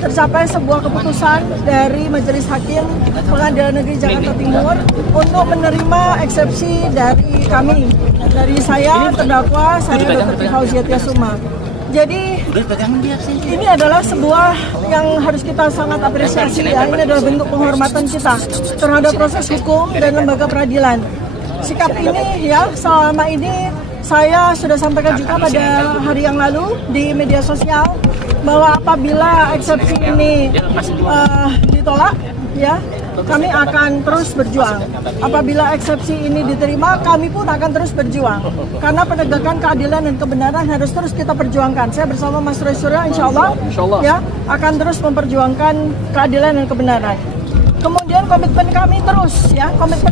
tercapai sebuah keputusan dari Majelis Hakim Pengadilan Negeri Jakarta Timur untuk menerima eksepsi dari kami, dari saya terdakwa, saya Dr. Fauziatia Suma. Jadi ini adalah sebuah yang harus kita sangat apresiasi ya. Ini adalah bentuk penghormatan kita terhadap proses hukum dan lembaga peradilan. Sikap ini ya selama ini saya sudah sampaikan juga pada hari yang lalu di media sosial bahwa apabila eksepsi ini ditolak ya, kami akan terus berjuang. Apabila eksepsi ini diterima, kami pun akan terus berjuang. Karena penegakan keadilan dan kebenaran harus terus kita perjuangkan. Saya bersama Mas Roy Suryo insya Allah ya akan terus memperjuangkan keadilan dan kebenaran. Kemudian komitmen kami terus ya Mas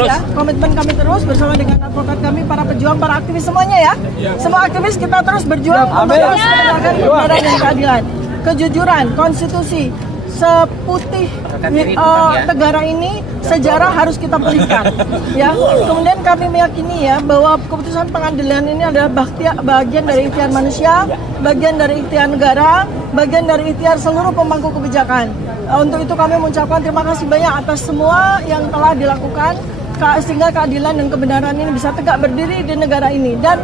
ya. Komitmen kami terus bersama dengan advokat kami, para pejuang, para aktivis semuanya ya. Semua aktivis kita terus berjuang untuk terus menegakkan kebenaran dan keadilan. Kejujuran, konstitusi, seputih negara ini, sejarah harus kita pulihkan ya. Kemudian kami meyakini ya bahwa keputusan pengadilan ini adalah bagian dari ikhtiar manusia, bagian dari ikhtiar negara, bagian dari ikhtiar seluruh pemangku kebijakan. Untuk itu kami mengucapkan terima kasih banyak atas semua yang telah dilakukan sehingga keadilan dan kebenaran ini bisa tegak berdiri di negara ini. Dan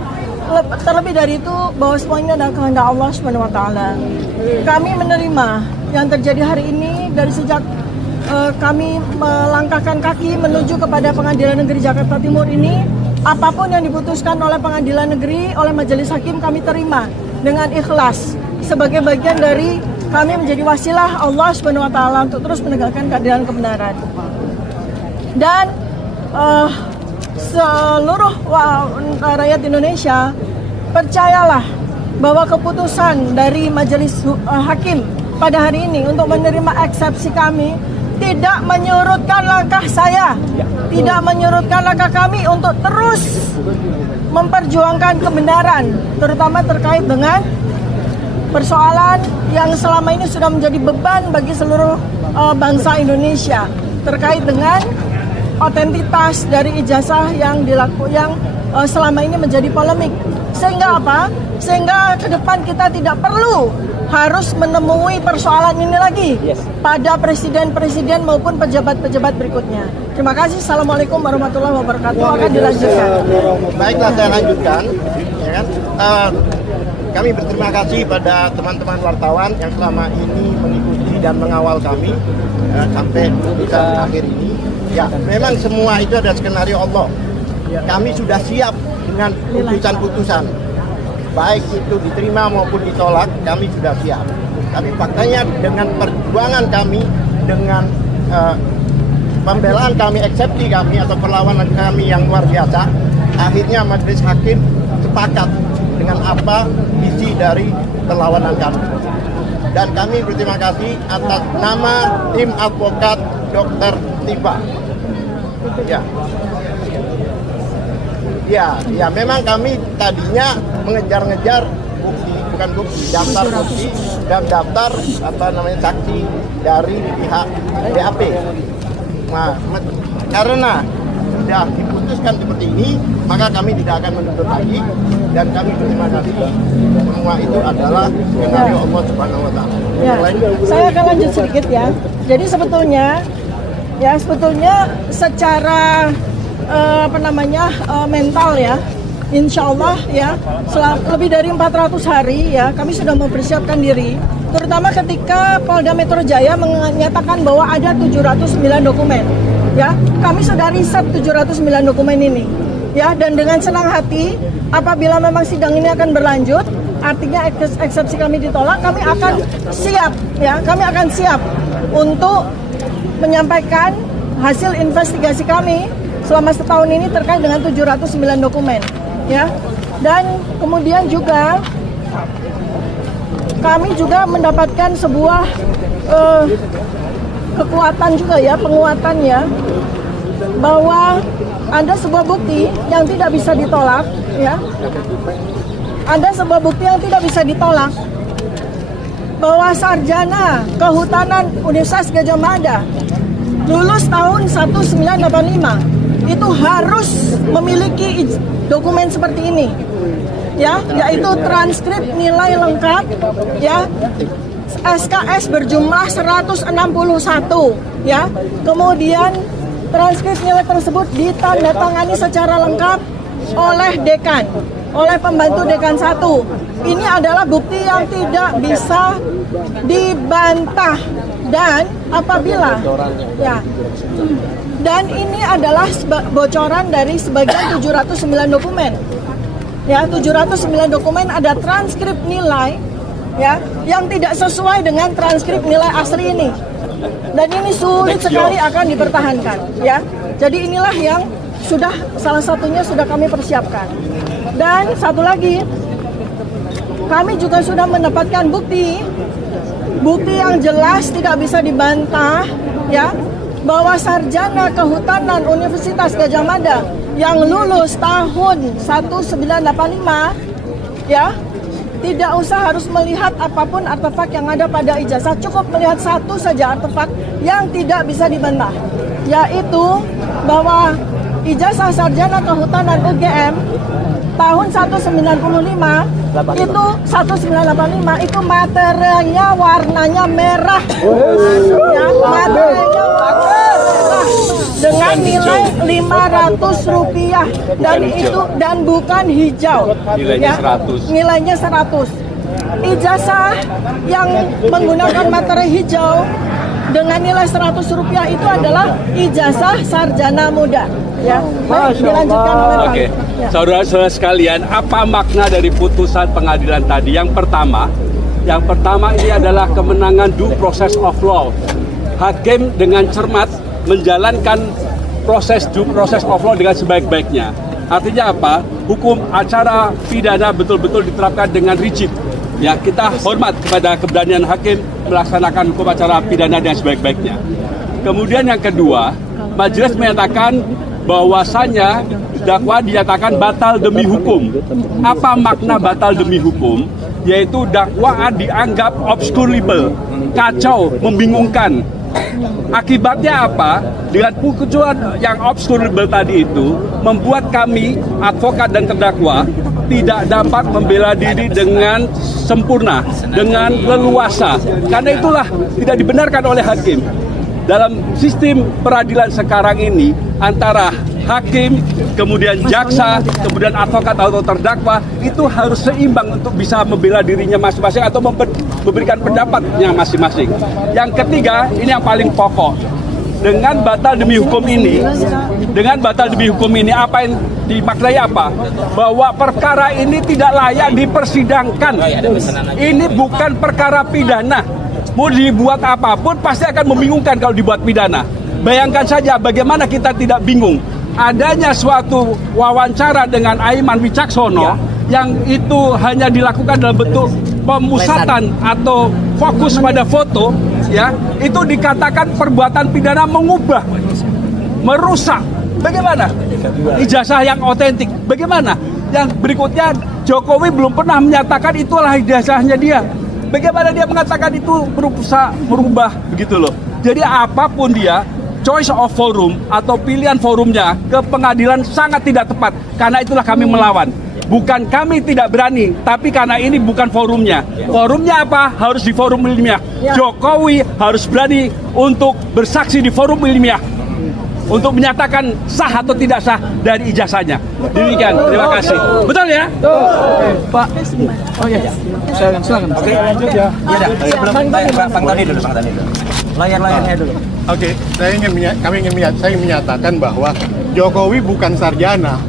terlebih dari itu bahwa semua ini adalah kehendak Allah Subhanahu wa taala. Kami menerima yang terjadi hari ini dari sejak kami melangkahkan kaki menuju kepada Pengadilan Negeri Jakarta Timur ini. Apapun yang diputuskan oleh Pengadilan Negeri, oleh Majelis Hakim, kami terima dengan ikhlas sebagai bagian dari kami menjadi wasilah Allah Subhanahu wa taala untuk terus menegakkan keadilan dan kebenaran. Dan seluruh rakyat Indonesia, percayalah bahwa keputusan dari Majelis Hakim pada hari ini untuk menerima eksepsi kami tidak menyurutkan langkah saya, tidak menyurutkan langkah kami untuk terus memperjuangkan kebenaran, terutama terkait dengan persoalan yang selama ini sudah menjadi beban bagi seluruh bangsa Indonesia terkait dengan otentitas dari ijazah yang selama ini menjadi polemik. Sehingga apa? Sehingga ke depan kita tidak perlu harus menemui persoalan ini lagi pada presiden-presiden maupun pejabat-pejabat berikutnya. Terima kasih. Assalamualaikum warahmatullahi wabarakatuh. Akan dilanjutkan. Baiklah, saya lanjutkan. Ya kan? Kami berterima kasih pada teman-teman wartawan yang selama ini mengikuti dan mengawal kami sampai putusan akhir ini. Ya, memang semua itu ada skenario Allah. Kami sudah siap dengan putusan-putusan. Baik itu diterima maupun ditolak, kami sudah siap. Tapi faktanya dengan perjuangan kami, dengan pembelaan kami, eksepsi kami atau perlawanan kami yang luar biasa, akhirnya Majelis Hakim sepakat dengan apa isi dari perlawanan kami. Dan kami berterima kasih atas nama tim advokat Dr. Tifa. Ya, memang kami tadinya mengejar-ngejar daftar bukti dan daftar saksi dari pihak BAP. Nah, karena sudah diputuskan seperti ini, maka kami tidak akan menuntut lagi dan kami berterima kasih. Semua itu adalah skenario Allah Subhanahu wa taala. Ya, saya akan lanjut sedikit ya. Jadi sebetulnya secara mental ya, insya Allah ya, lebih dari 400 hari ya kami sudah mempersiapkan diri, terutama ketika Polda Metro Jaya menyatakan bahwa ada 709 dokumen ya, kami sudah riset 709 dokumen ini ya, dan dengan senang hati apabila memang sidang ini akan berlanjut, artinya eksepsi kami ditolak, kami akan siap untuk menyampaikan hasil investigasi kami selama setahun ini terkait dengan 709 dokumen ya. Dan kemudian juga kami juga mendapatkan sebuah kekuatan juga ya, penguatan ya, bahwa ada sebuah bukti yang tidak bisa ditolak ya. Ada sebuah bukti yang tidak bisa ditolak bahwa sarjana kehutanan Universitas Gadjah Mada lulus tahun 1985 itu harus memiliki dokumen seperti ini ya, yaitu transkrip nilai lengkap ya, SKS berjumlah 161 ya. Kemudian transkrip nilai tersebut ditandatangani secara lengkap oleh dekan, oleh pembantu dekan 1. Ini adalah bukti yang tidak bisa dibantah dan apabila ya. Dan ini adalah bocoran dari sebagian 709 dokumen. Ya, 709 dokumen ada transkrip nilai ya yang tidak sesuai dengan transkrip nilai asli ini. Dan ini sulit sekali akan dipertahankan ya. Jadi inilah yang salah satunya sudah kami persiapkan. Dan satu lagi, kami juga sudah mendapatkan bukti yang jelas tidak bisa dibantah ya, bahwa sarjana kehutanan Universitas Gadjah Mada yang lulus tahun 1985 ya, tidak usah harus melihat apapun artefak yang ada pada ijazah, cukup melihat satu saja artefak yang tidak bisa dibantah, yaitu bahwa ijazah sarjana kehutanan UGM tahun 1985 itu 1985 itu materinya warnanya merah ya, materinya merah dengan nilai Rp500 dan bukan hijau nilainya ya, 100. nilainya 100. Ijazah yang menggunakan materi hijau dengan nilai Rp100 itu adalah ijazah sarjana muda ya. Baik, dilanjutkan oleh Pak. Oke, Ya. saudara-saudara sekalian, apa makna dari putusan pengadilan tadi? Yang pertama ini adalah kemenangan due process of law. Hakim dengan cermat menjalankan proses due process of law dengan sebaik-baiknya. Artinya apa? Hukum acara pidana betul-betul diterapkan dengan rigid. Ya, kita hormat kepada keberanian hakim melaksanakan hukum acara pidana dengan sebaik-baiknya. Kemudian yang kedua, majelis menyatakan bahwasannya dakwaan dinyatakan batal demi hukum. Apa makna batal demi hukum? Yaitu dakwaan dianggap obscurable, kacau, membingungkan. Akibatnya apa? Dengan putusan yang obscurable tadi itu membuat kami, advokat dan terdakwa, tidak dapat membela diri dengan sempurna, dengan leluasa. Karena itulah tidak dibenarkan oleh hakim. Dalam sistem peradilan sekarang ini, antara hakim, kemudian jaksa, kemudian advokat atau terdakwa, itu harus seimbang untuk bisa membela dirinya masing-masing atau memberikan pendapatnya masing-masing. Yang ketiga, ini yang paling pokok. Dengan batal demi hukum ini, apa yang dimaknai apa? Bahwa perkara ini tidak layak dipersidangkan. Ini bukan perkara pidana. Mau dibuat apapun pasti akan membingungkan kalau dibuat pidana. Bayangkan saja bagaimana kita tidak bingung. Adanya suatu wawancara dengan Aiman Wicaksono yang itu hanya dilakukan dalam bentuk pemusatan atau fokus pada foto, ya, itu dikatakan perbuatan pidana mengubah, merusak. Bagaimana? Ijazah yang otentik. Bagaimana? Yang berikutnya, Jokowi belum pernah menyatakan itulah ijazahnya dia. Bagaimana dia mengatakan itu berusaha merubah begitu loh. Jadi apapun dia, choice of forum atau pilihan forumnya ke pengadilan sangat tidak tepat. Karena itulah kami melawan. Bukan kami tidak berani, tapi karena ini bukan forumnya. Forumnya apa? Harus di forum ilmiah. Jokowi harus berani untuk bersaksi di forum ilmiah untuk menyatakan sah atau tidak sah dari ijazahnya. Demikian, terima kasih. Betul ya? Pak. Oh iya. Silakan. Oke, lanjut ya. Iya, belum Bang Tony dulu. Layar-layarnya dulu. Oke, saya ingin menyatakan bahwa Jokowi bukan sarjana.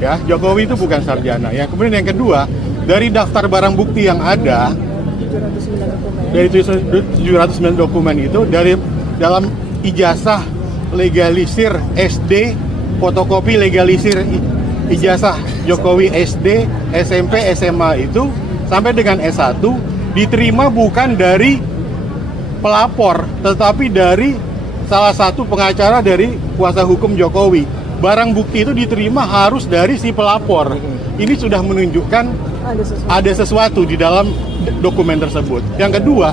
Ya, Jokowi itu bukan sarjana. Ya, kemudian yang kedua, dari daftar barang bukti yang ada dari 709 dokumen itu, dari dalam ijazah legalisir SD, fotokopi legalisir ijazah Jokowi SD, SMP, SMA itu sampai dengan S1 diterima bukan dari pelapor, tetapi dari salah satu pengacara dari kuasa hukum Jokowi. Barang bukti itu diterima harus dari si pelapor. Ini sudah menunjukkan ada sesuatu di dalam dokumen tersebut. Yang kedua,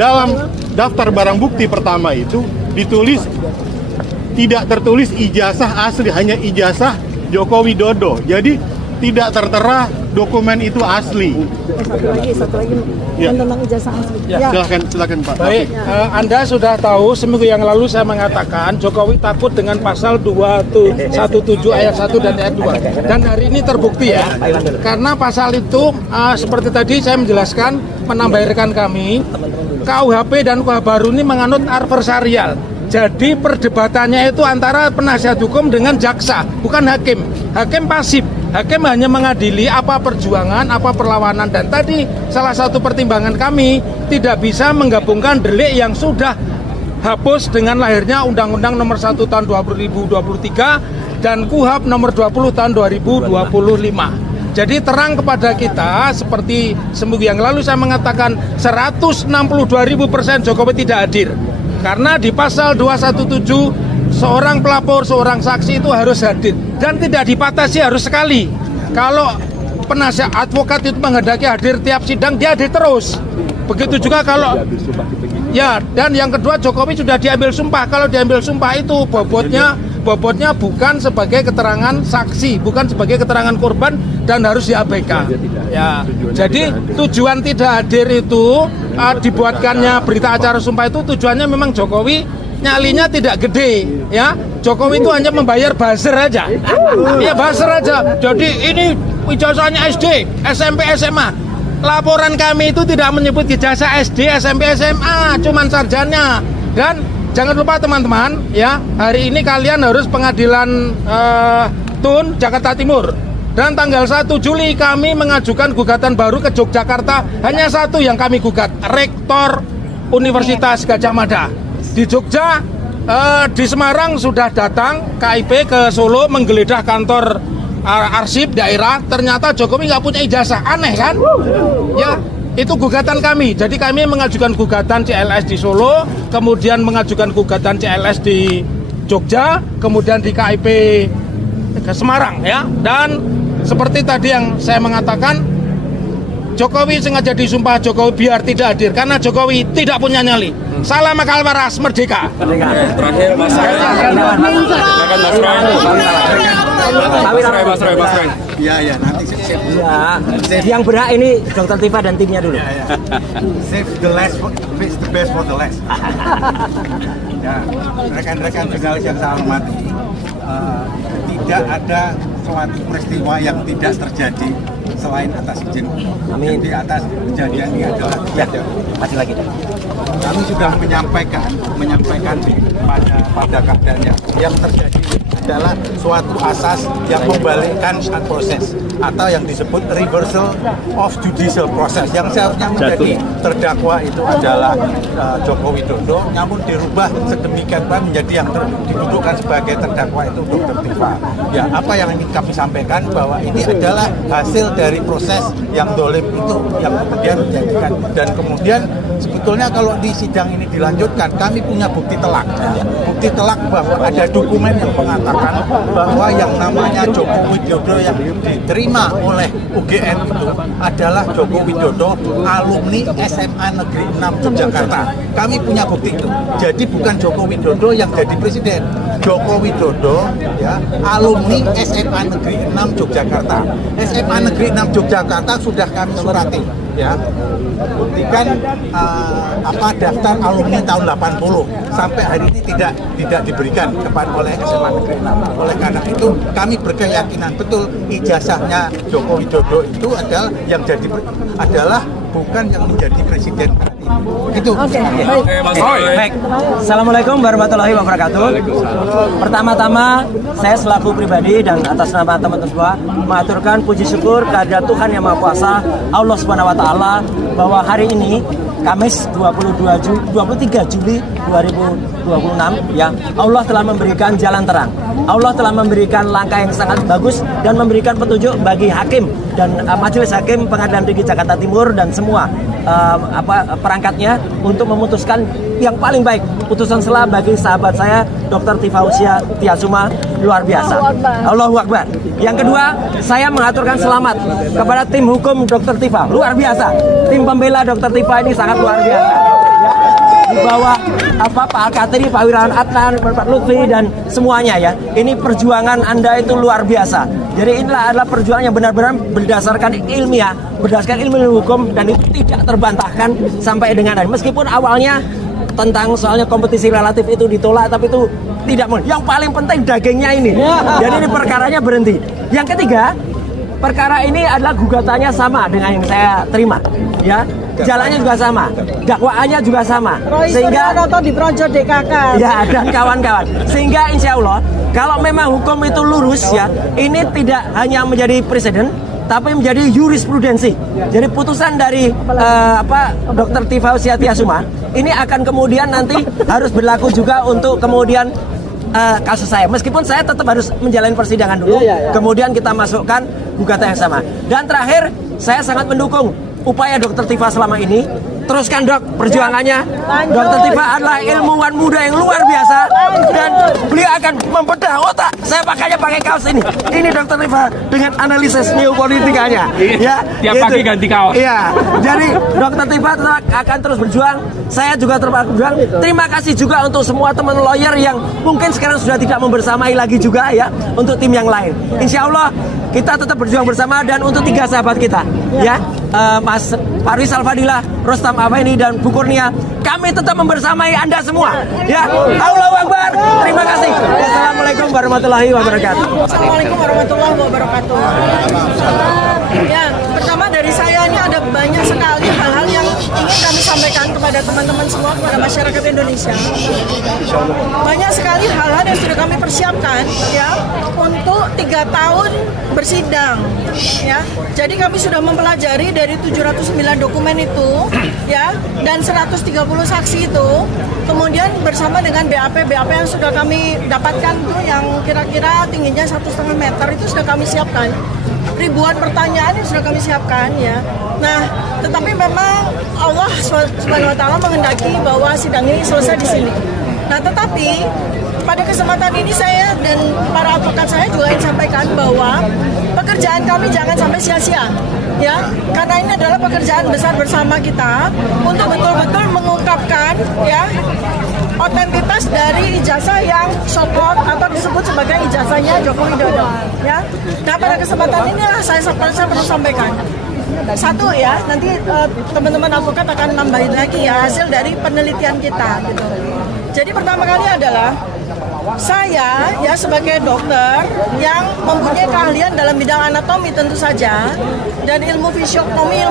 dalam daftar barang bukti pertama itu ditulis tidak tertulis ijazah asli, hanya ijazah Joko Widodo. Jadi tidak tertera dokumen itu asli. Satu lagi Ya. tentang ijazah asli. Silakan Pak. Baik, Anda sudah tahu seminggu yang lalu saya mengatakan Jokowi takut dengan pasal 217 ayat 1 dan ayat 2. Dan hari ini terbukti ya. Karena pasal itu seperti tadi saya menjelaskan, menambahkan kami, KUHP dan KUHP baru ini menganut adversarial. Jadi perdebatannya itu antara penasihat hukum dengan jaksa, bukan hakim. Hakim pasif. Hakim hanya mengadili apa perjuangan, apa perlawanan. Dan tadi salah satu pertimbangan kami tidak bisa menggabungkan delik yang sudah hapus dengan lahirnya Undang-Undang Nomor 1 Tahun 2023 dan KUHP Nomor 20 Tahun 2025. Jadi terang kepada kita, seperti seminggu yang lalu saya mengatakan 162.000% Jokowi tidak hadir. Karena di pasal 217 seorang pelapor, seorang saksi itu harus hadir dan tidak dipatasi harus sekali. Kalau penasihat advokat itu menghendaki hadir tiap sidang, dia hadir terus. Begitu juga kalau ya, dan yang kedua Jokowi sudah diambil sumpah. Kalau diambil sumpah itu bobotnya bukan sebagai keterangan saksi, bukan sebagai keterangan korban dan harus diabaikan. Ya, jadi tujuan tidak hadir itu dibuatkannya berita acara sumpah itu tujuannya memang Jokowi nyalinya tidak gede, ya. Jokowi itu hanya membayar buzzer aja. Iya, buzzer aja. Jadi ini ijazahnya SD, SMP, SMA. Laporan kami itu tidak menyebut ijazah SD, SMP, SMA, cuman sarjana. Dan jangan lupa teman-teman, ya, hari ini kalian harus pengadilan TUN Jakarta Timur. Dan tanggal 1 Juli kami mengajukan gugatan baru ke Yogyakarta. Hanya satu yang kami gugat, Rektor Universitas Gadjah Mada. Di Jogja, di Semarang sudah datang KIP ke Solo menggeledah kantor arsip daerah. Ternyata Jokowi nggak punya ijazah, aneh kan? Ya, itu gugatan kami. Jadi kami mengajukan gugatan CLS di Solo, kemudian mengajukan gugatan CLS di Jogja, kemudian di KIP ke Semarang, ya. Dan seperti tadi yang saya mengatakan, Jokowi sengaja disumpah Jokowi biar tidak hadir karena Jokowi tidak punya nyali. Salam akal waras, merdeka. Terakhir Mas Roy. Silakan Mas Roy. Ya, nanti save. Yang berhak ini Dr. Tifa dan timnya dulu. Save the last, fix the best for the last. Ya, rekan-rekan jurnalis yang saya hormati, tidak ada suatu peristiwa yang tidak terjadi selain atas izin. Amin. Jadi atas kejadian ini adalah Masih lagi. kami sudah menyampaikan pada keadaannya yang terjadi adalah suatu asas yang membalikkan proses atau yang disebut reversal of judicial process, yang seharusnya menjadi terdakwa itu adalah Joko Widodo, namun dirubah sedemikian rupa menjadi yang didudukkan sebagai terdakwa itu Dr. Tifa. Ya, apa yang ingin kami sampaikan bahwa ini adalah hasil dari proses yang dolim itu yang kemudian menjadikan, dan kemudian sebetulnya kalau di sidang ini dilanjutkan, kami punya bukti telak bahwa ada dokumen yang mengatakan bahwa yang namanya Joko Widodo yang diterima oleh UGM itu adalah Joko Widodo alumni SMA Negeri 6 Yogyakarta. Kami punya bukti itu. Jadi bukan Joko Widodo yang jadi presiden. Joko Widodo ya alumni SMA Negeri 6 Yogyakarta. SMA Negeri 6 Yogyakarta sudah kami surati, ya. Buktikan daftar alumni tahun 80 sampai hari ini tidak diberikan kepada oleh SMA Negeri 6. Oleh karena itu kami berkeyakinan betul ijazahnya Joko Widodo itu adalah yang jadi bukan yang menjadi presiden hari ini. Itu. Oke, baik. Mas Roy. Baik. Assalamualaikum warahmatullahi wabarakatuh. Pertama-tama saya selaku pribadi dan atas nama teman-teman semua mengaturkan puji syukur kehadirat Tuhan Yang Maha Kuasa, Allah Subhanahu wa taala, bahwa hari ini Kamis 23 Juli 2026 ya, Allah telah memberikan jalan terang. Allah telah memberikan langkah yang sangat bagus dan memberikan petunjuk bagi hakim dan majelis hakim Pengadilan Tinggi Jakarta Timur dan semua perangkatnya untuk memutuskan yang paling baik. Putusan sela bagi sahabat saya Dr. Tifausia Tiasuma luar biasa. Allahu Akbar. Yang kedua, saya mengaturkan selamat kepada tim hukum Dr. Tifa luar biasa. Tim pembela Dr. Tifa ini sangat luar biasa. di bawah Pak Al-Katiri, Pak Wirawan Adnan, Pak Lutfi dan semuanya ya. Ini perjuangan Anda itu luar biasa. Jadi inilah adalah perjuangan yang benar-benar berdasarkan ilmiah, berdasarkan ilmu hukum dan itu tidak terbantahkan sampai dengan hari. Meskipun awalnya tentang soalnya kompetisi relatif itu ditolak, tapi itu tidak mau. Yang paling penting dagingnya ini. Jadi ini perkaranya berhenti. Yang ketiga, perkara ini adalah gugatannya sama dengan yang saya terima, ya. Jalannya juga sama, dakwaannya juga sama, sehingga nonton di Projo DKK ya dan kawan-kawan. Sehingga insya Allah kalau memang hukum itu lurus ya, ini tidak hanya menjadi presiden, tapi menjadi jurisprudensi. Jadi putusan dari Dr. Tifausia Tiasuma ini akan kemudian nanti harus berlaku juga untuk kemudian kasus saya. Meskipun saya tetap harus menjalani persidangan dulu, kemudian kita masukkan gugatan yang sama. Dan terakhir, saya sangat mendukung upaya Dr. Tifa selama ini. Teruskan dok perjuangannya. Dr. Tifa adalah ilmuwan muda yang luar biasa dan beliau akan membedah otak. Saya pakainya pakai kaos ini. Ini Dr. Tifa dengan analisis neopolitikanya. Ya, tiap pagi ganti kaos. Iya. Jadi Dr. Tifa tetap akan terus berjuang. Saya juga terus berjuang. Terima kasih juga untuk semua teman lawyer yang mungkin sekarang sudah tidak membersamai lagi juga ya untuk tim yang lain. Insya Allah kita tetap berjuang bersama dan untuk 3 sahabat kita ya. Mas Faris Al-Fadilah, Rostam Afaini dan Bu Kurnia, kami tetap membersamai Anda semua. Ya, Allahu Akbar. Terima kasih. Wassalamualaikum warahmatullahi wabarakatuh. Assalamualaikum warahmatullahi wabarakatuh. Ya, pertama dari saya ini ada banyak sekali hal-hal yang ingin kami sampaikan kepada teman-teman semua, kepada masyarakat Indonesia. Banyak sekali hal-hal yang sudah kami persiapkan ya untuk 3 tahun bersidang. Ya, jadi kami sudah mempelajari dari 709 dokumen itu ya dan 130 saksi itu, kemudian bersama dengan BAP yang sudah kami dapatkan tuh yang kira-kira tingginya 1,5 meter itu sudah kami siapkan. Ribuan pertanyaan yang sudah kami siapkan ya. Nah, tetapi memang Allah Subhanahu wa taala menghendaki bahwa sidang ini selesai di sini. Nah, tetapi pada kesempatan ini saya dan para advokat saya juga ingin sampaikan bahwa pekerjaan kami jangan sampai sia-sia ya, karena ini adalah pekerjaan besar bersama kita untuk betul-betul mengungkapkan ya otentitas dari ijazah yang sopot atau disebut sebagai ijazahnya Joko Widodo ya. Nah, pada kesempatan inilah saya perlu sampaikan satu ya, nanti teman-teman advokat akan nambahin lagi ya hasil dari penelitian kita gitu. Jadi pertama kali adalah saya ya sebagai dokter yang mempunyai keahlian dalam bidang anatomi tentu saja dan ilmu fisiognomi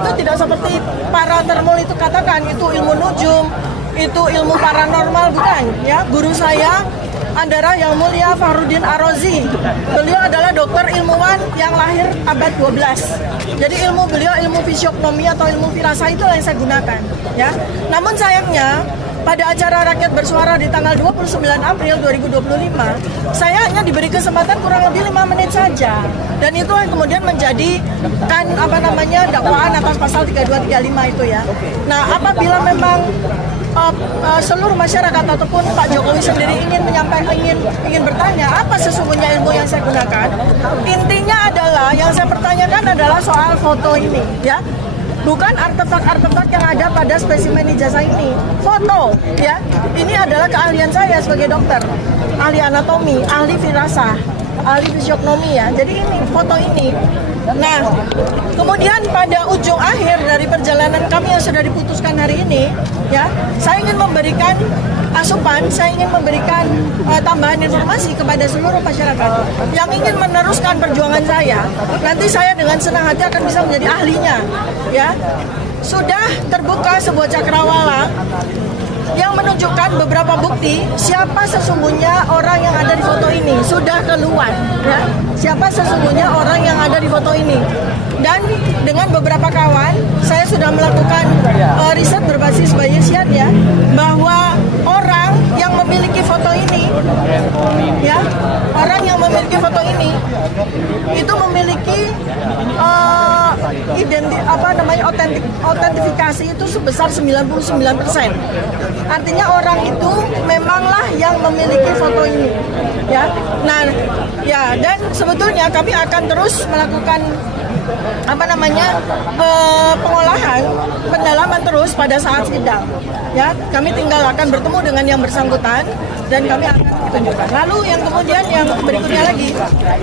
itu tidak seperti para termul itu katakan itu ilmu nujum, itu ilmu paranormal, bukan ya. Guru saya Andara Yang Mulia Fahrudin Arozi, beliau adalah dokter ilmuwan yang lahir abad 12. Jadi ilmu beliau ilmu fisiognomi atau ilmu firasah itu yang saya gunakan ya. Namun sayangnya pada acara Rakyat Bersuara di tanggal 29 April 2025, saya hanya diberi kesempatan kurang lebih 5 menit saja. Dan itu yang kemudian menjadi dakwaan atas pasal 3235 itu ya. Nah, apabila memang seluruh masyarakat ataupun Pak Jokowi sendiri ingin bertanya apa sesungguhnya ilmu yang saya gunakan, intinya adalah yang saya pertanyakan adalah soal foto ini ya. Bukan artefak-artefak yang ada pada spesimen ijazah ini. Foto, ya. Ini adalah keahlian saya sebagai dokter. Ahli anatomi, ahli firasah, ahli fisiognomi ya. Jadi ini, foto ini. Nah, kemudian pada ujung akhir dari perjalanan kami yang sudah diputuskan hari ini, ya, saya ingin memberikan asupan, saya ingin memberikan tambahan informasi kepada seluruh masyarakat yang ingin meneruskan perjuangan saya. Nanti saya dengan senang hati akan bisa menjadi ahlinya, ya. Sudah terbuka sebuah cakrawala yang menunjukkan beberapa bukti siapa sesungguhnya orang yang ada di foto ini. Sudah keluar ya, siapa sesungguhnya orang yang ada di foto ini. Dan dengan beberapa kawan saya sudah melakukan riset berbasis Bayesian ya, bahwa orang yang memiliki foto ini ya, orang yang memiliki foto ini itu memiliki autentifikasi itu sebesar 99%. Artinya orang itu memanglah yang memiliki foto ini, ya. Nah, ya, dan sebetulnya kami akan terus melakukan pengolahan, pendalaman terus pada saat sidang. Ya, kami tinggal akan bertemu dengan yang bersangkutan dan kami akan tunjukkan. Lalu yang kemudian yang berikutnya lagi,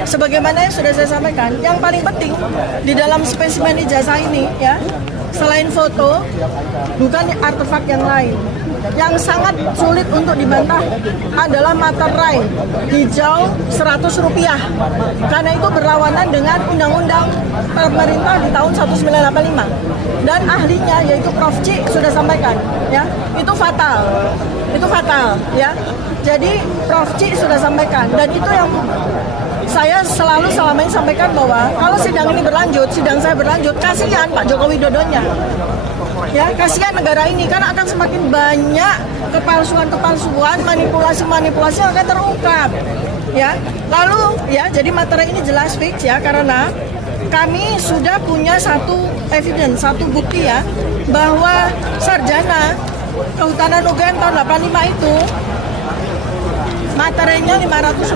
sebagaimana yang sudah saya sampaikan, yang paling penting di dalam spesimen ijazah ini ya, selain foto, bukan artefak yang lain. Yang sangat sulit untuk dibantah adalah materai hijau Rp100, karena itu berlawanan dengan undang-undang pemerintah di tahun 1985, dan ahlinya yaitu Prof. C sudah sampaikan ya, itu fatal ya. Jadi Prof. C sudah sampaikan, dan itu yang saya selalu selama ini sampaikan bahwa kalau sidang ini berlanjut, sidang saya berlanjut, kasihan Pak Joko Widodonya. Ya, kasihan negara ini karena akan semakin banyak kepalsuan, manipulasi yang akan terungkap. Ya, lalu ya, jadi materi ini jelas fix ya, karena kami sudah punya satu evidence, satu bukti ya, bahwa sarjana Kehutanan UGM tahun 85 itu materinya Rp500,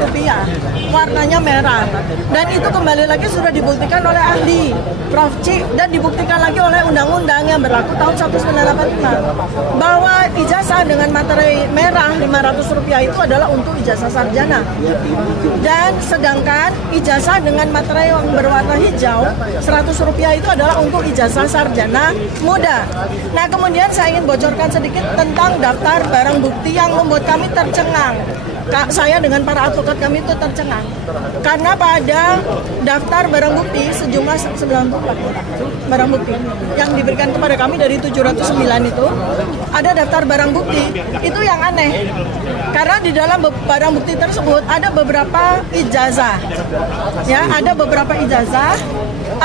warnanya merah, dan itu kembali lagi sudah dibuktikan oleh ahli Prof. C dan dibuktikan lagi oleh undang-undang yang berlaku tahun 1985 bahwa ijazah dengan materi merah Rp500 itu adalah untuk ijazah sarjana, dan sedangkan ijazah dengan materi yang berwarna hijau Rp100 itu adalah untuk ijazah sarjana muda. Nah, kemudian saya ingin bocorkan sedikit tentang daftar barang bukti yang membuat kami tercengang. Saya dengan para advokat kami itu tercengang karena pada daftar barang bukti sejumlah 94 barang bukti yang diberikan kepada kami dari 709 itu ada daftar barang bukti itu yang aneh, karena di dalam barang bukti tersebut ada beberapa ijazah ya, ada beberapa ijazah,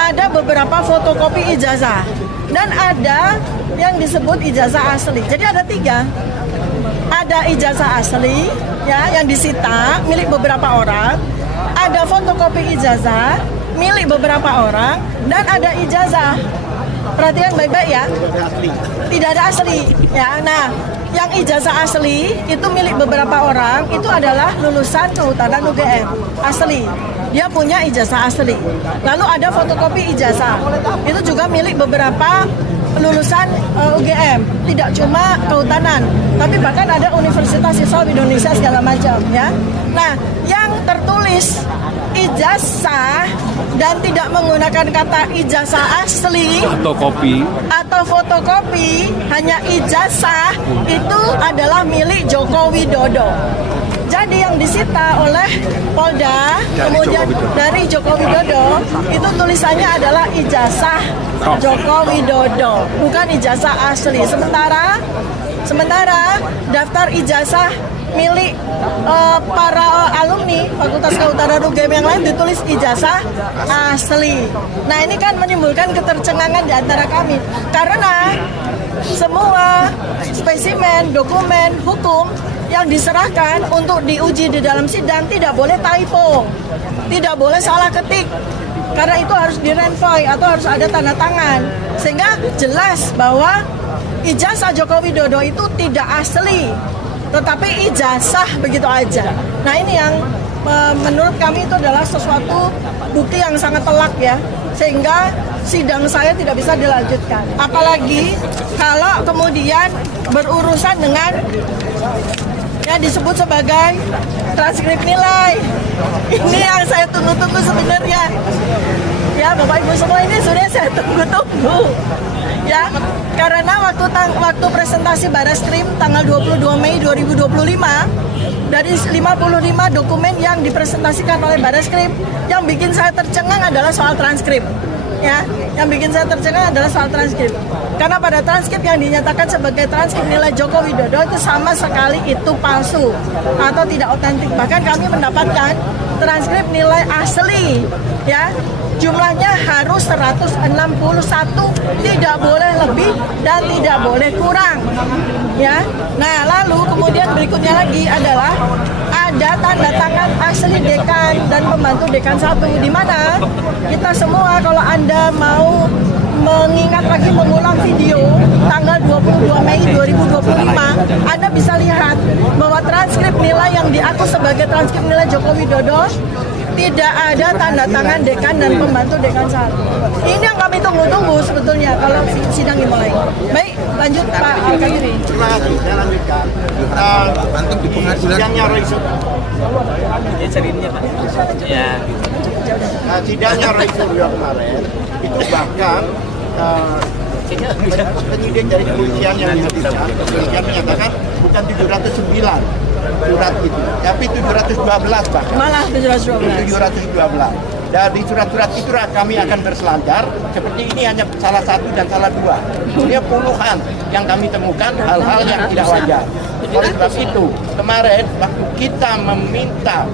ada beberapa fotokopi ijazah, dan ada yang disebut ijazah asli. Jadi ada 3. Ada ijazah asli ya yang disita milik beberapa orang, ada fotokopi ijazah milik beberapa orang, dan ada ijazah. Perhatikan baik-baik ya, tidak ada asli ya. Nah, yang ijazah asli itu milik beberapa orang, itu adalah lulusan Kehutanan UGM asli, dia punya ijazah asli. Lalu ada fotokopi ijazah, itu juga milik beberapa lulusan UGM, tidak cuma Kehutanan, tapi bahkan ada Universitas Islam Indonesia segala macam ya. Nah, yang tertulis ijazah dan tidak menggunakan kata ijazah asli atau fotokopi, hanya ijazah, itu adalah milik Joko Widodo. Jadi yang disita oleh Polda kemudian dari Joko Widodo itu tulisannya adalah ijazah Joko Widodo, bukan ijazah asli. Sementara daftar ijazah milik para alumni Fakultas Kehutanan UGM yang lain ditulis ijazah asli. Nah, ini kan menimbulkan ketercengangan di antara kami karena semua spesimen dokumen hukum yang diserahkan untuk diuji di dalam sidang tidak boleh typo, tidak boleh salah ketik, karena itu harus di-renvoy atau harus ada tanda tangan, sehingga jelas bahwa ijazah Joko Widodo itu tidak asli, tetapi ijazah begitu aja. Nah, ini yang menurut kami itu adalah sesuatu bukti yang sangat telak ya, sehingga sidang saya tidak bisa dilanjutkan. Apalagi kalau kemudian berurusan dengan yang disebut sebagai transkrip nilai. Ini yang saya tunggu-tunggu sebenarnya. Ya, Bapak Ibu semua, ini sudah saya tunggu-tunggu. Ya, karena waktu presentasi Bareskrim tanggal 22 Mei 2025, dari 55 dokumen yang dipresentasikan oleh Bareskrim, yang bikin saya tercengang adalah soal transkrip. Ya, yang bikin saya tercengang adalah soal transkrip. Karena pada transkrip yang dinyatakan sebagai transkrip nilai Joko Widodo itu sama sekali itu palsu atau tidak otentik. Bahkan kami mendapatkan transkrip nilai asli, ya, jumlahnya harus 161, tidak boleh lebih dan tidak boleh kurang. Ya, nah lalu kemudian berikutnya lagi adalah ada tanda tangan asli dekan dan pembantu dekan 1, di mana kita semua kalau Anda mau mengingat lagi mengulang video tanggal 22 Mei 2025, Anda bisa lihat bahwa transkrip nilai yang diaku sebagai transkrip nilai Joko Widodo tidak ada tanda tangan dekan dan pembantu dekan saat. Ini yang kami tunggu-tunggu sebetulnya kalau sidang dimulai. Baik, lanjut Pak Al-Kadiri. Terima kasih, saya lanjutkan. Sidangnya Roy sidangnya Roy Suryo kemarin itu bahkan penyidik dari kepolisian yang dihadirkan, kepolisian menyatakan bukan 709 surat itu, tapi 712 bahkan. Malah 712. 712. Dari surat-surat itu kami akan berselancar. Seperti ini hanya salah satu dan salah dua. Dia puluhan yang kami temukan hal-hal yang tidak wajar. Oleh sebab itu, kemarin waktu kita meminta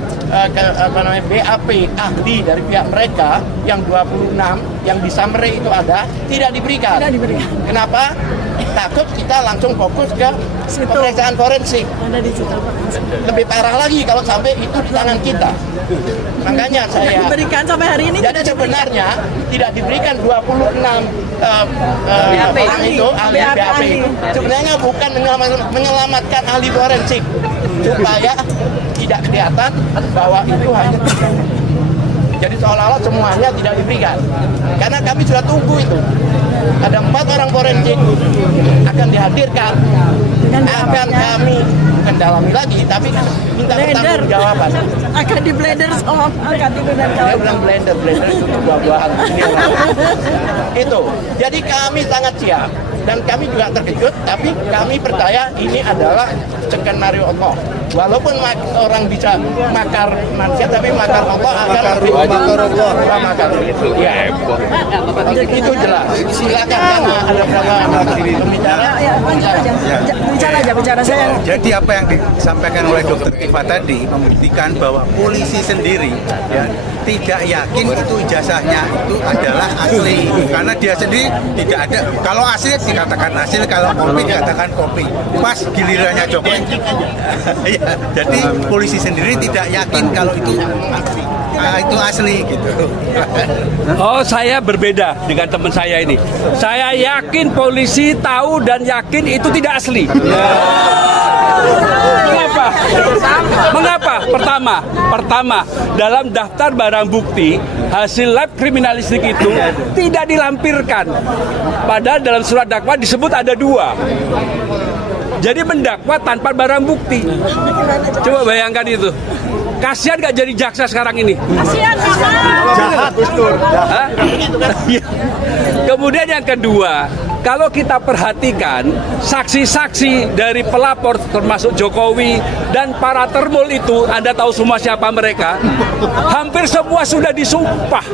BAP ahli dari pihak mereka yang 26 yang di summary itu ada, tidak diberikan. Tidak diberikan. Kenapa? Takut kita langsung fokus ke pemeriksaan forensik. Ada di situ. Lebih parah lagi kalau sampai itu di tangan kita. Makanya saya Diberikan sampai hari ini jadi tidak sebenarnya tidak diberikan 26 orang itu ahli BAP. BAP itu sebenarnya bukan menyelamatkan ahli forensik supaya tidak kelihatan bahwa itu hanya jadi seolah-olah semuanya tidak diberikan karena kami sudah tunggu itu ada 4 orang forensik akan dihadirkan akan kami mendalami lagi tapi minta pertanggungjawaban akan di blender akan di blender. saya bilang blender itu buah-buahan itu jadi kami sangat siap dan kami juga terkejut tapi kami percaya ini adalah skenario Allah walaupun orang bisa makar manusia tapi makar Allah akan lebih makar itu ya itu jelas silakan karena ada pembicara bicara saya. Jadi apa yang disampaikan oleh Dr. Eva tadi membuktikan bahwa polisi sendiri ya tidak yakin itu ijazahnya itu adalah asli karena dia sendiri tidak ada kalau asli dikatakan asli kalau kopi dikatakan kopi pas gilirannya Jokowi ya, jadi polisi sendiri tidak yakin kalau itu asli gitu. Oh, saya berbeda dengan teman saya ini. Saya yakin polisi tahu dan yakin itu tidak asli. Mengapa? Mengapa? Pertama, dalam daftar barang bukti hasil lab kriminalistik itu tidak dilampirkan. Padahal dalam surat dakwah disebut ada 2. Jadi mendakwa tanpa barang bukti. Coba bayangkan itu. Kasihan gak jadi jaksa sekarang ini? Kasihan jahat Gustur Hah? Kemudian yang kedua, kalau kita perhatikan saksi-saksi dari pelapor termasuk Jokowi dan para termul itu, Anda tahu semua siapa mereka, hampir semua sudah disumpah.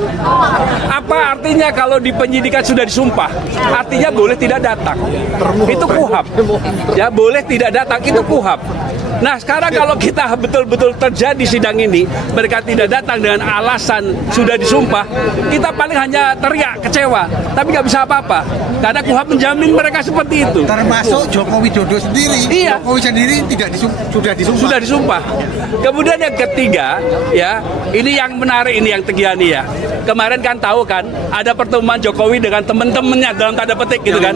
Apa artinya kalau di penyidikan sudah disumpah? Artinya boleh tidak datang. Itu KUHAP. Ya, boleh tidak datang, itu KUHAP. Nah, sekarang kalau kita betul-betul terjadi sidang ini, mereka tidak datang dengan alasan sudah disumpah, kita paling hanya teriak kecewa, tapi nggak bisa apa-apa, karena KUHAP menjamin mereka seperti itu. Termasuk Joko Widodo sendiri. Iya. Jokowi sendiri sudah disumpah. Sudah disumpah. Kemudian yang ketiga, ya, ini yang menarik, ini yang Tegiani ya. Kemarin kan tahu kan, ada pertemuan Jokowi dengan teman-temannya dalam tanda petik gitu kan.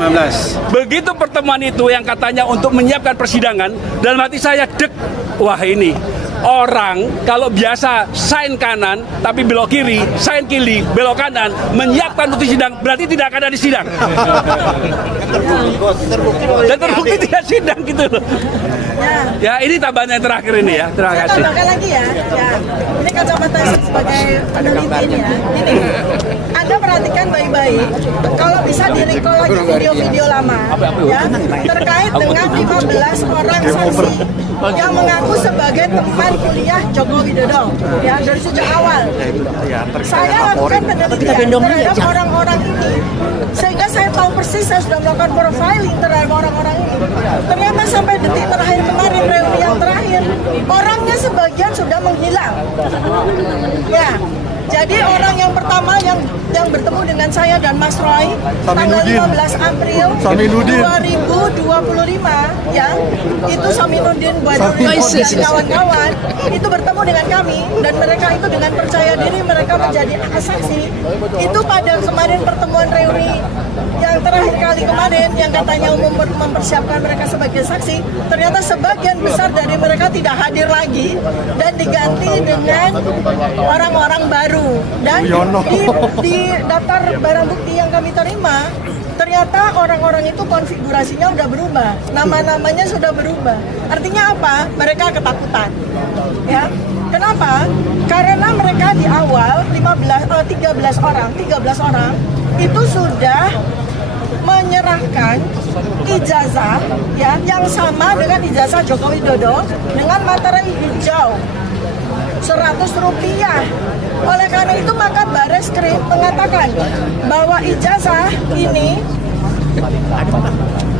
Begitu pertemuan itu yang katanya untuk menyiapkan persidangan, dalam hati saya dek, wah ini orang kalau biasa sign kanan tapi belok kiri, sign kiri, belok kanan, menyiapkan untuk sidang, berarti tidak akan ada sidang. Dan terbukti tidak sidang gitu loh. Ya, ini tambahan yang terakhir ini ya. Terima kasih. Tambahkan lagi ya. Ini kacamata sebagai peneliti ini ya. Ini Anda perhatikan baik-baik. Kalau bisa di-recall lagi video-video lama ya terkait dengan 15 orang saksi yang mengaku sebagai teman kuliah Joko Widodo ya dari sejak awal. Saya lakukan penelitian terhadap orang-orang ini sehingga saya tahu persis, saya sudah melakukan profiling terhadap orang-orang ini. Ternyata sampai detik terakhir kemarin, reuni yang terakhir, orangnya sebagian sudah menghilang. Ya, jadi orang yang pertama yang bertemu dengan saya dan Mas Roy tanggal 15 April 2025 ya itu Saminuddin Badrudin dan kawan-kawan itu bertemu dengan kami dan mereka itu dengan percaya diri mereka menjadi saksi. Itu pada kemarin pertemuan reuni yang terakhir kali kemarin yang katanya umum mempersiapkan mereka sebagai saksi, ternyata sebagian besar dari mereka tidak hadir lagi dan diganti dengan orang-orang baru. Dan di daftar barang bukti yang kami terima, ternyata orang-orang itu konfigurasinya udah berubah, nama-namanya sudah berubah. Artinya apa? Mereka ketakutan. Ya. Kenapa? Karena mereka di awal 13 orang itu sudah menyerahkan ijazah ya yang sama dengan ijazah Joko Widodo dengan materai hijau Rp100. Oleh karena itu maka Bareskrim mengatakan bahwa ijazah ini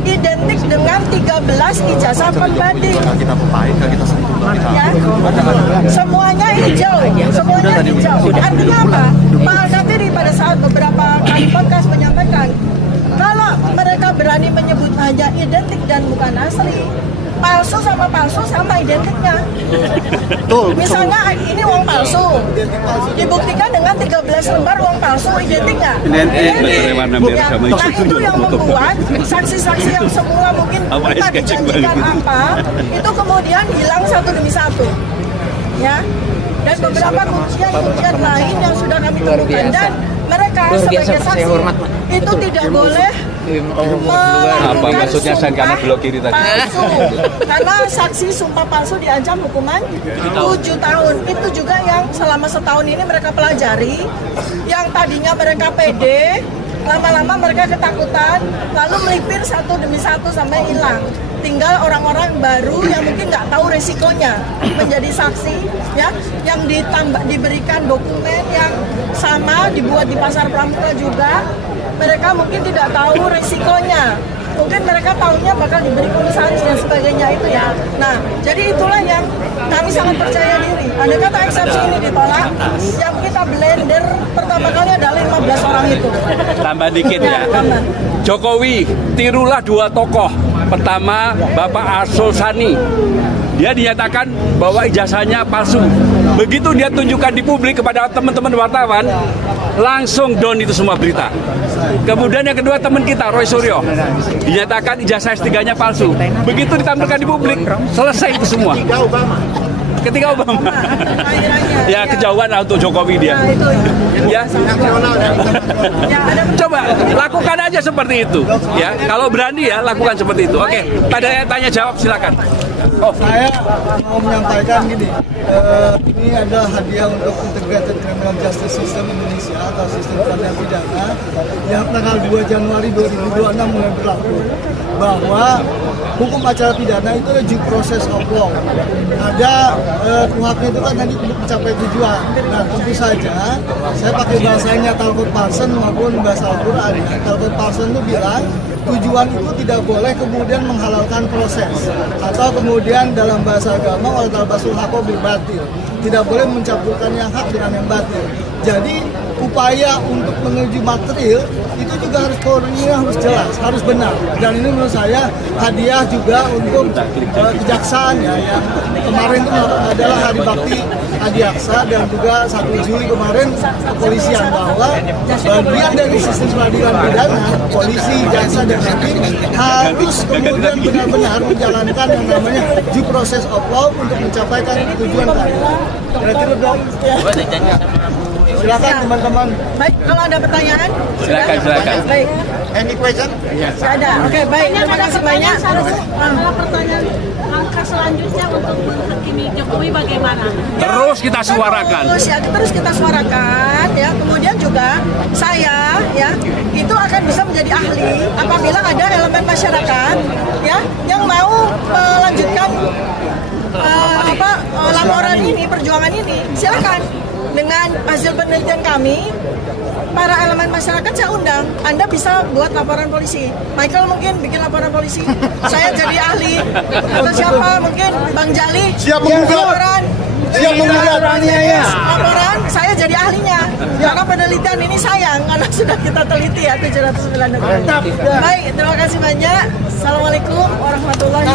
identik dengan 13 ijazah pembanding. Ya, semuanya hijau, Artinya apa? Pak Al-Katiri pada saat beberapa kali podcast menyampaikan, kalau mereka berani menyebut hanya identik dan bukan asli, palsu sama identiknya. Misalnya ini uang palsu, dibuktikan dengan 13 lembar uang palsu, identik nggak? Nah itu yang membuat saksi-saksi yang semula mungkin kita dijanjikan apa, itu kemudian hilang satu demi satu. Ya, dan beberapa kuncian lain yang sudah kami temukan dan mereka sebagai saksi itu tidak boleh Apa maksudnya karena belok kiri tadi? Palsu. Karena saksi sumpah palsu diancam hukuman 7 tahun. Itu juga yang selama setahun ini mereka pelajari. Yang tadinya mereka pede, lama-lama mereka ketakutan, lalu melipir satu demi satu sampai hilang. Tinggal orang-orang baru yang mungkin nggak tahu resikonya menjadi saksi, ya, yang diberikan dokumen yang sama dibuat di Pasar Pramuka juga. Mereka mungkin tidak tahu resikonya. Mungkin mereka tahunya bakal diberi komisaris dan sebagainya itu ya. Nah, jadi itulah yang kami sangat percaya diri. Andai kata eksepsi ini ditolak, yang kita blender pertama kali adalah 15 orang itu. Tambah dikit ya. Jokowi, tirulah dua tokoh. Pertama, Bapak Arsul Sani. Dia dinyatakan bahwa ijazahnya palsu. Begitu dia tunjukkan di publik kepada teman-teman wartawan, langsung down itu semua berita. Kemudian yang kedua teman kita, Roy Suryo, dinyatakan ijazah S3-nya palsu. Begitu ditampilkan di publik, selesai itu semua. Ketika Obama. Ya kejauhan lah untuk Jokowi dia. Ya. Coba lakukan aja seperti itu. Ya, kalau berani ya lakukan seperti itu. Oke, tanya jawab silakan. Oh. Saya mau menyampaikan gini, ini adalah hadiah untuk Integrated Criminal Justice System Indonesia atau sistem peradilan pidana yang tanggal 2 Januari 2026 mulai berlaku, bahwa hukum acara pidana itu ada due process of law. Ada kuhapnya itu kan tadi untuk mencapai tujuan. Nah tentu saja saya pakai bahasanya Talcott Parsons maupun bahasa Al-Quran. Talcott Parsons itu bilang tujuan itu tidak boleh kemudian menghalalkan proses, atau kemudian dalam bahasa agama wal talbasul haqqa bil batil, tidak boleh mencampurkan yang hak dengan yang batil. Jadi upaya untuk menuju material itu juga harus koordinasi, harus jelas, harus benar. Dan ini menurut saya hadiah juga untuk kejaksaan ya, yang kemarin itu adalah Hari Bakti Adiaksa dan juga 1 Juli kemarin kepolisian, bahwa bagian dari sistem peradilan pidana, polisi, jaksa dan hakim harus kemudian benar-benar menjalankan yang namanya due process of law untuk mencapai tujuan keadilan. Berarti dong. Silakan teman-teman. Baik, kalau ada pertanyaan, silakan. Baik. Any question? Tidak ada. Oke, baik. Terima kasih banyak. Kalau pertanyaan langkah selanjutnya untuk menghakimi Jokowi bagaimana? Terus kita suarakan. Terus kita suarakan ya. Kemudian juga saya ya itu akan bisa menjadi ahli apabila ada elemen masyarakat ya yang mau melanjutkan laporan ini, perjuangan ini, silakan. Dengan hasil penelitian kami, para elemen masyarakat saya undang. Anda bisa buat laporan polisi. Michael mungkin bikin laporan polisi. Saya jadi ahli. Atau siapa mungkin Bang Jali. Siap menggugat. Laporan. Siap menggugat. Laporan saya jadi ahlinya. Karena penelitian ini sayang karena sudah kita teliti ya 709 negara. Baik, terima kasih banyak. Assalamualaikum warahmatullahi